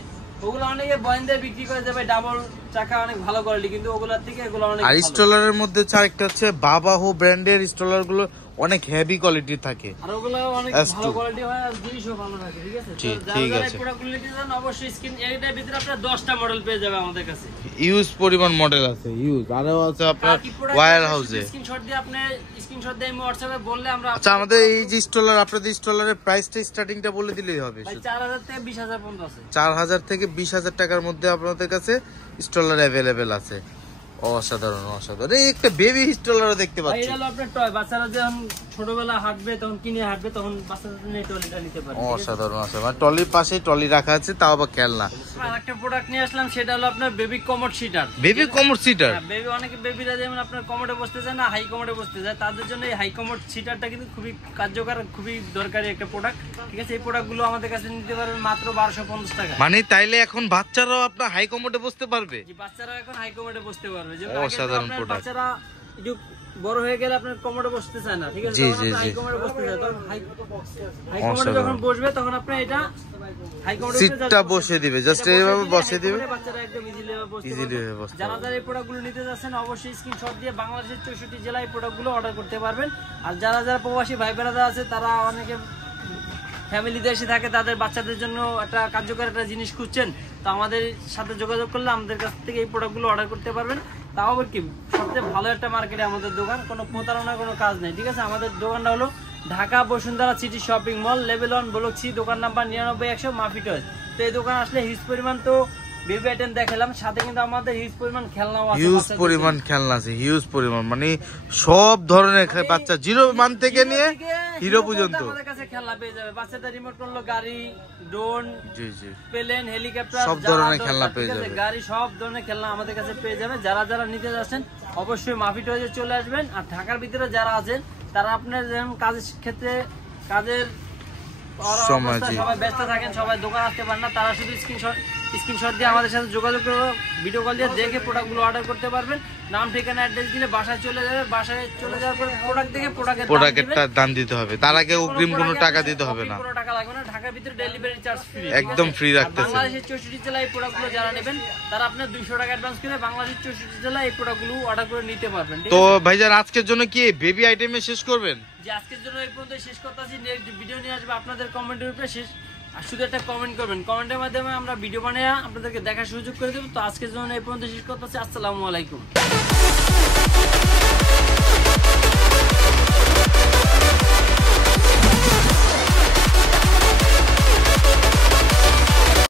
ওগুলো অনেকে বয়েন দিয়ে বিক্রি করে যাবে ডাবল চাকা, অনেক ভালো কোয়ালিটি, কিন্তু ওগুলোর থেকে এগুলো অনেক। আর স্টলারের মধ্যে আরেকটা হচ্ছে বাবাহো ব্র্যান্ডের স্টলার গুলো অনেক হেভি কোয়ালিটির থাকে, আর ওগুলো অনেক ভালো কোয়ালিটি হয়, আর জিনিসও ভালো থাকে, ঠিক আছে। ঠিক আছে, পুরো কোয়ালিটি জান অবশ্যই স্ক্রিন এটার ভিতরে আপনারা 10টা মডেল পেয়ে যাবে আমাদের কাছে। ইউজ পরিমাণ মডেল আছে, ইউজ আরো আছে আপনার ওয়্যার হাউসে। স্ক্রিনশট দিয়ে আপনি স্ক্রিনশট দিয়ে WhatsApp-এ বললে আমরা। আচ্ছা আমাদের এই যে স্টলার, আপনাদের স্টলারের প্রাইসটা স্টার্টিংটা বলে দিলেই হবে। 4000 থেকে 20000 পর্যন্ত আছে, 4000 থেকে 20000 টাকার মধ্যে আপনাদের কাছে স্টলার অ্যাভেলেবেল আছে। অসাধারণ অসাধারণ। এই একটা বেবি স্টলারও দেখতে পাচ্ছি। এটা হলো আপনার টয়, বাচ্চারা যখন ছোটবেলা হাঁটবে তখন কিনে হাঁটবে, তখন বাচ্চাদের জন্য এই টয়লেটটা নিতে পারে। অসাধারণ অসাধারণ। মানে ট্রলির পাশে ট্রলি রাখা আছে, তাও আবার খেলনা। আরেকটা প্রোডাক্ট নিয়ে আসলাম, সেটা হলো আপনার baby commode seater. Baby commode seater, baby অনেকে বেবিরা যেমন আপনার কমোডে বসতে চায় না, হাই কমোডে বসতে চায়, তাদের জন্য এই হাই কমোড সিটারটা কিন্তু খুবই কার্যকর, খুবই দরকারি একটা প্রোডাক্ট, ঠিক আছে। এই প্রোডাক্টগুলো আমাদের কাছে নিতে পারবেন মাত্র 1250 টাকা। মানে তাইলে এখন বাচ্চারাও আপনার হাই কমোডে বসতে পারবে? জি, বাচ্চারা এখন হাই কমোডে বসতে পারবে। যে অসাধারণ প্রোডাক্ট। বাচ্চারা একটু বড় হয়ে গেলে আপনার কমোডে বসতে চায় না, ঠিক আছে। হাই কমোডে বসতে চায়, তখন হাই কমোডে যখন বসবে তখন আপনি এটা হাই কমোডে সিটটা বসে দিবে, জাস্ট এইভাবে বসে দিবে, বাচ্চারা একদম ইজিলি বসতে পারবে। যারা যারা এই প্রোডাক্টগুলো নিতে যাচ্ছেন অবশ্যই স্ক্রিনশট দিয়ে বাংলাদেশের 64 জেলায় এই প্রোডাক্টগুলো অর্ডার করতে পারবেন। আর যারা যারা প্রবাসী ভাই বোনেরা আছে, তারা অনেকে ফ্যামিলি দেশে থাকে, তাদের বাচ্চাদের জন্য একটা কার্যকর একটা জিনিস খুঁজছেন, তো আমাদের সাথে যোগাযোগ করলে আমাদের কাছ থেকে এই প্রোডাক্টগুলো অর্ডার করতে পারবেন। তাও আবার কি সবচেয়ে ভালো একটা মার্কেটে আমাদের দোকান, কোনো প্রতারণার কোনো কাজ নেই, ঠিক আছে। আমাদের দোকানটা হলো Dhaka Bashundhara city shopping mall, level 1 block C, দোকান নাম্বার 99100 মাফি টয়স। তো এই দোকান আসলে হিউজ পরিমাণ তো বেবি আইটেম দেখালাম, সাথে কিন্তু আমাদের হিউজ পরিমাণ খেলনাও আছে, হিউজ পরিমাণ খেলনা আছে, হিউজ পরিমাণ, মানে সব ধরনের বাচ্চা, জিরো মান থেকে নিয়ে হিরো পর্যন্ত আমাদের কাছে খেলনা পেয়ে যাবে। বাচ্চাদের রিমোট কন্ট্রোল গাড়ি, ড্রোন, জি জি, প্লেন, হেলিকপ্টার, সব ধরনের খেলনা পেয়ে যাবে, গাড়ি, সব ধরনের খেলনা আমাদের কাছে পেয়ে যাবে। যারা যারা নিতে যাচ্ছেন অবশ্যই মাফি টয়সে চলে আসবেন। আর ঢাকার ভিতরে যারা আছেন, তারা আপনার যেমন কাজের ক্ষেত্রে কাজের সময় সবাই ব্যস্ত থাকেন, সবাই দোকান আসতে পারেন না, তারা শুধু স্ক্রিনশট দিয়ে আমাদের সাথে যোগাযোগ করে ভিডিও কল দিয়ে দেখে প্রোডাক্টগুলো অর্ডার করতে পারবেন। নাম ঠিকানা অ্যাড্রেস দিলে বাসায় চলে যাবে, বাসায় চলে যাওয়ার পর প্রোডাক্ট দেখে প্রোডাক্টের দাম দিতে হবে, তার আগে অগ্রিম কোনো টাকা দিতে হবে না, কোনো টাকা লাগবে না। ঢাকার ভিতরে ডেলিভারি চার্জ ফ্রি, একদম ফ্রি রাখতেছে। বাংলাদেশের 64 জেলায় এই প্রোডাক্টগুলো যারা নেবেন, তারা আপনার 200 টাকা অ্যাডভান্স করে বাংলাদেশের 64 জেলায় এই প্রোডাক্টগুলো অর্ডার করে নিতে পারবেন। তো ভাইজান আজকের জন্য কি বেবি আইটেমে শেষ করবেন? যে আজকের জন্য এই পর্যন্ত শেষ করতেছি, নেক্সট ভিডিও নিয়ে আসবে আপনাদের কমেন্টের উপরে শেষ। আর শুধু একটা কমেন্ট করবেন, কমেন্টের মাধ্যমে আমরা ভিডিও বানিয়ে আপনাদেরকে দেখার সুযোগ করে দেবো। তো আজকের জন্য এই পর্যন্ত শেষ করতেছি। আসসালামু আলাইকুম।